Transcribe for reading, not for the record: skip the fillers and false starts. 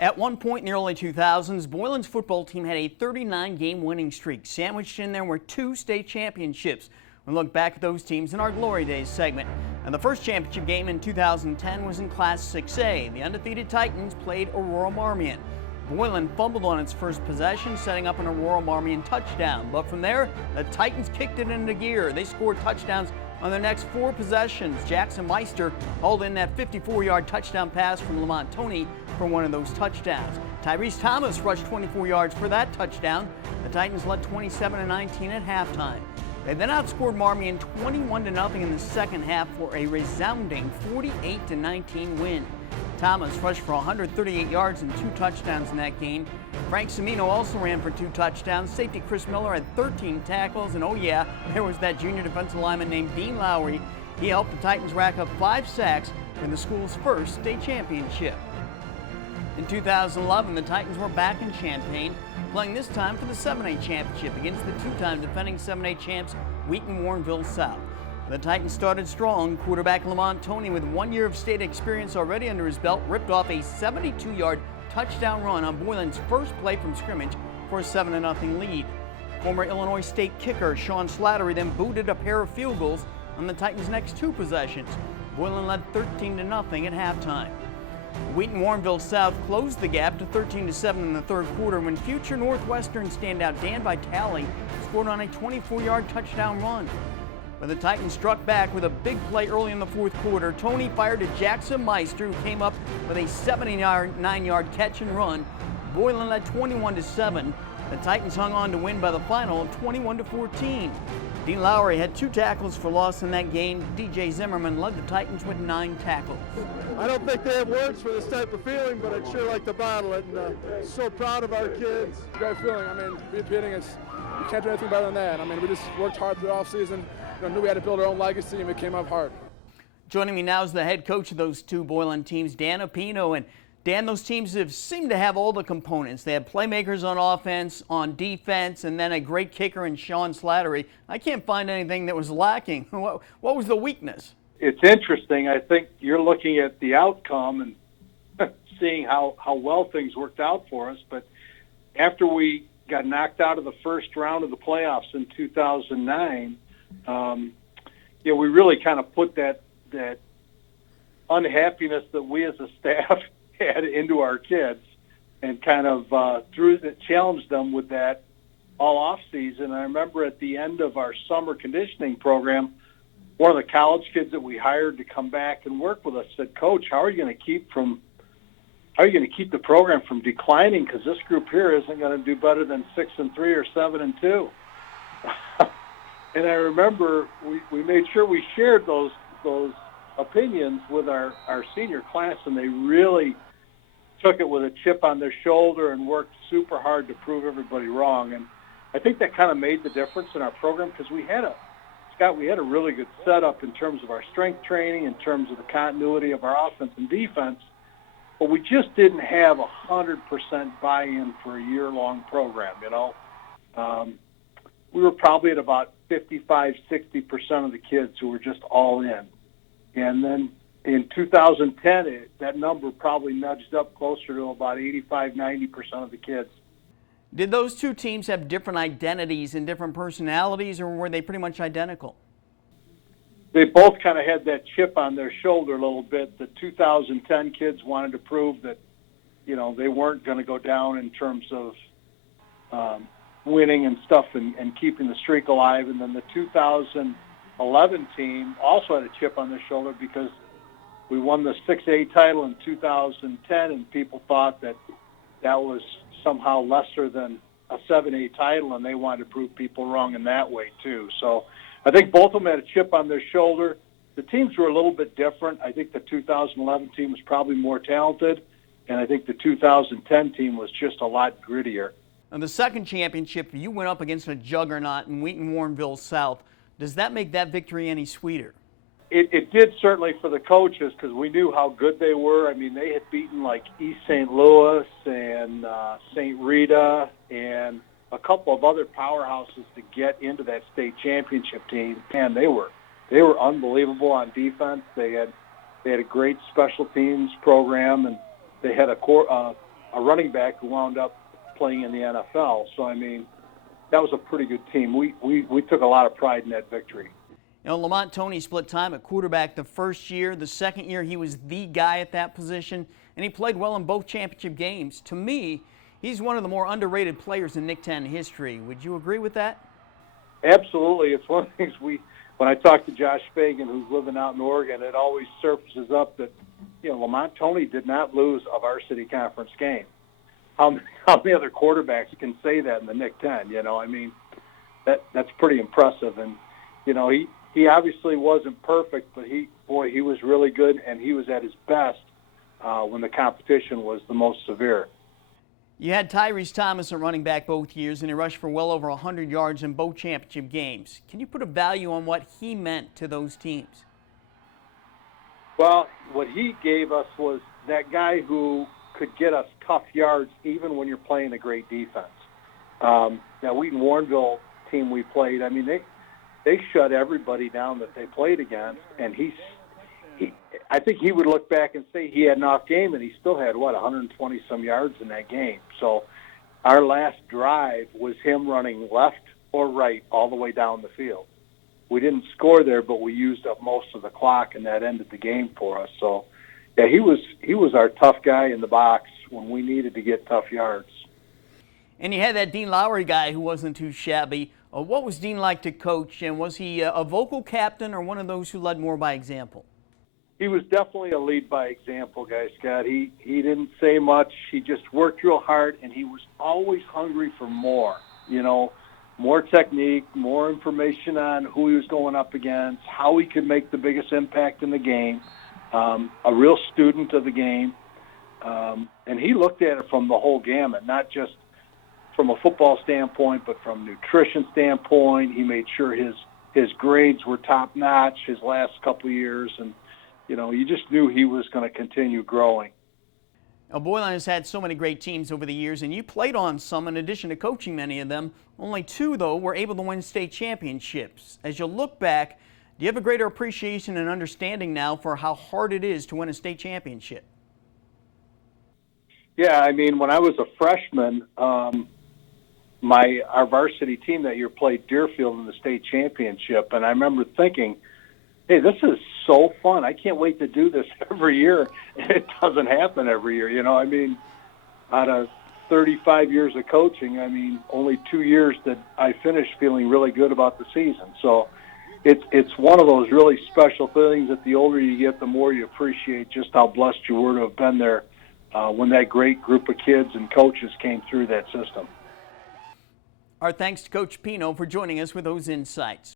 At one point in the early 2000s, Boylan's football team had a 39-game winning streak. Sandwiched in there were 2 state championships. We look back at those teams in our Glory Days segment. And the first championship game in 2010 was in Class 6A. The undefeated Titans played Aurora Marmion. Boylan fumbled on its first possession, setting up an Aurora Marmion touchdown. But from there, the Titans kicked it into gear. They scored touchdowns on their next 4 possessions. Jackson Meister hauled in that 54-yard touchdown pass from Lamont Toney for one of those touchdowns. Tyrese Thomas rushed 24 yards for that touchdown. The Titans led 27-19 at halftime. They then outscored Marmion 21-0 in the second half for a resounding 48-19 win. Thomas rushed for 138 yards and 2 touchdowns in that game. Frank Semino also ran for 2 touchdowns. Safety Chris Miller had 13 tackles. And oh yeah, there was that junior defensive lineman named Dean Lowry. He helped the Titans rack up 5 sacks in the school's first state championship. In 2011, the Titans were back in Champaign, playing this time for the 7A championship against the 2-time defending 7A champs, Wheaton-Warrenville South. The Titans started strong. Quarterback Lamont Toney, with 1 year of state experience already under his belt, ripped off a 72-yard touchdown run on Boylan's first play from scrimmage for a 7-0 lead. Former Illinois State kicker Sean Slattery then booted a pair of field goals on the Titans' next 2 possessions. Boylan led 13-0 at halftime. Wheaton-Warrenville South closed the gap to 13-7 in the third quarter when future Northwestern standout Dan Vitale scored on a 24-yard touchdown run. But the Titans struck back with a big play early in the fourth quarter. Toney fired to Jackson Meister, who came up with a 79-yard catch and run. Boylan led 21-7. The Titans hung on to win by the final of 21-14. Dean Lowry had 2 tackles for loss in that game. DJ Zimmerman led the Titans with 9 tackles. I don't think they have words for this type of feeling, but I'd sure like to bottle it. And so proud of our kids. Great feeling. I mean, repeating is, you can't do anything better than that. I mean, we just worked hard through the offseason. Knew we had to build our own legacy, and we came up hard. Joining me now is the head coach of those 2 Boylan teams, Dan Apino. And Dan, those teams have seemed to have all the components. They have playmakers on offense, on defense, and then a great kicker in Sean Slattery. I can't find anything that was lacking. What was the weakness? It's interesting. I think you're looking at the outcome and seeing how well things worked out for us. But after we got knocked out of the first round of the playoffs in 2009, we really kind of put that unhappiness that we as a staff had into our kids, and kind of challenged them with that all off season. I remember at the end of our summer conditioning program, one of the college kids that we hired to come back and work with us said, "Coach, how are you going to keep the program from declining? Because this group here isn't going to do better than 6-3 or 7-2." And I remember we made sure we shared those opinions with our senior class, and they really took it with a chip on their shoulder and worked super hard to prove everybody wrong. And I think that kind of made the difference in our program, because we had a really good setup in terms of our strength training, in terms of the continuity of our offense and defense, but we just didn't have 100% buy-in for a year-long program, We were probably at about 55-60% of the kids who were just all in. And then in 2010, that number probably nudged up closer to about 85-90% of the kids. Did those 2 teams have different identities and different personalities, or were they pretty much identical? They both kind of had that chip on their shoulder a little bit. The 2010 kids wanted to prove that, they weren't going to go down in terms of winning and stuff and keeping the streak alive. And then the 2011 team also had a chip on their shoulder because we won the 6A title in 2010, and people thought that was somehow lesser than a 7A title, and they wanted to prove people wrong in that way too. So I think both of them had a chip on their shoulder. The teams were a little bit different. I think the 2011 team was probably more talented, and I think the 2010 team was just a lot grittier. In the second championship, you went up against a juggernaut in Wheaton-Warrenville South. Does that make that victory any sweeter? It did, certainly, for the coaches, because we knew how good they were. I mean, they had beaten like East St. Louis and St. Rita and a couple of other powerhouses to get into that state championship team. And they were unbelievable on defense. They had a great special teams program, and they had a a running back who wound up playing in the NFL. So, I mean, that was a pretty good team. We took a lot of pride in that victory. You know, Lamont Toney split time at quarterback the first year. The second year, he was the guy at that position, and he played well in both championship games. To me, he's one of the more underrated players in Nick 10 history. Would you agree with that? Absolutely. It's one of the things when I talk to Josh Fagan, who's living out in Oregon, it always surfaces up that, you know, Lamont Toney did not lose a varsity conference game. How many other quarterbacks can say that in the Nick 10? You know, I mean, that's pretty impressive. And, you know, he obviously wasn't perfect, but he was really good, and he was at his best when the competition was the most severe. You had Tyrese Thomas at running back both years, and he rushed for well over 100 yards in both championship games. Can you put a value on what he meant to those teams? Well, what he gave us was that guy who could get us tough yards even when you're playing a great defense. That Wheaton Warrenville team we played, I mean, they shut everybody down that they played against, and I think he would look back and say he had an off game, and he still had, 120-some yards in that game. So our last drive was him running left or right all the way down the field. We didn't score there, but we used up most of the clock, and that ended the game for us. So, yeah, he was our tough guy in the box when we needed to get tough yards. And you had that Dean Lowry guy who wasn't too shabby. What was Dean like to coach, and was he a vocal captain or one of those who led more by example? He was definitely a lead by example guy, Scott. He didn't say much. He just worked real hard, and he was always hungry for more, you know, more technique, more information on who he was going up against, how he could make the biggest impact in the game, a real student of the game. And he looked at it from the whole gamut, not just from a football standpoint, but from nutrition standpoint. He made sure his grades were top-notch his last couple of years, and you know, you just knew he was going to continue growing. Now, Boylan has had so many great teams over the years, and you played on some in addition to coaching many of them. Only two, though, were able to win state championships. As you look back, do you have a greater appreciation and understanding now for how hard it is to win a state championship? Yeah, I mean, when I was a freshman, our varsity team that year played Deerfield in the state championship, and I remember thinking, hey, this is so fun. I can't wait to do this every year. And it doesn't happen every year. You know, I mean, out of 35 years of coaching, I mean, only 2 years that I finished feeling really good about the season. So it's one of those really special things that the older you get, the more you appreciate just how blessed you were to have been there when that great group of kids and coaches came through that system. Our thanks to Coach Pino for joining us with those insights.